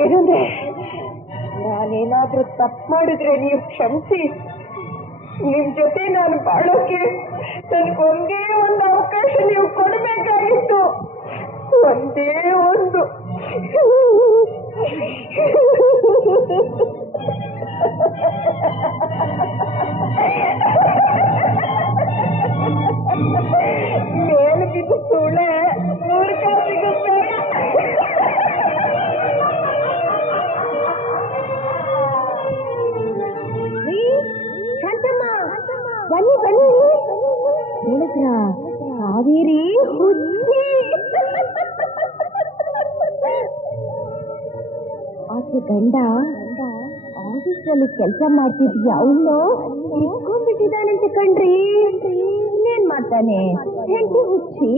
ಏನಂದ್ರೆ ನಾನೇನಾದ್ರೂ ತಪ್ಪು ಮಾಡಿದ್ರೆ ನೀವು ಕ್ಷಮಿಸಿ. ನಿಮ್ ಜೊತೆ ನಾನು ಬಾಳೋಕೆ ನನ್ಗೊಂದೇ ಒಂದು ಅವಕಾಶ ನೀವು ಕೊಡಬೇಕಾಗಿತ್ತು. ಒಂದೇ ಒಂದು. ಮೇಲೆ ಬಿದ್ದು ಸುಳ್ಳೆ ಮೂರ್ಖ ಸಿಗುತ್ತೆ. ಬನ್ನಿ ಬನ್ನಿ ಹೇಳಿದ್ರ ಕಾವೇರಿ ಹುಚ್ಚಿ. ಆಕೆ ಗಂಡ ಆಫೀಸಲ್ಲಿ ಕೆಲಸ ಮಾಡ್ತಿದ್ಯ ಅವನು ಇಟ್ಕೊಂಡ್ಬಿಟ್ಟಿದ್ದಾನಂತೆ ಕಣ್ರಿ. ಇನ್ನೇನ್ ಮಾಡ್ತಾನೆ ಹೆಂಡತಿ ಹುಚ್ಚಿ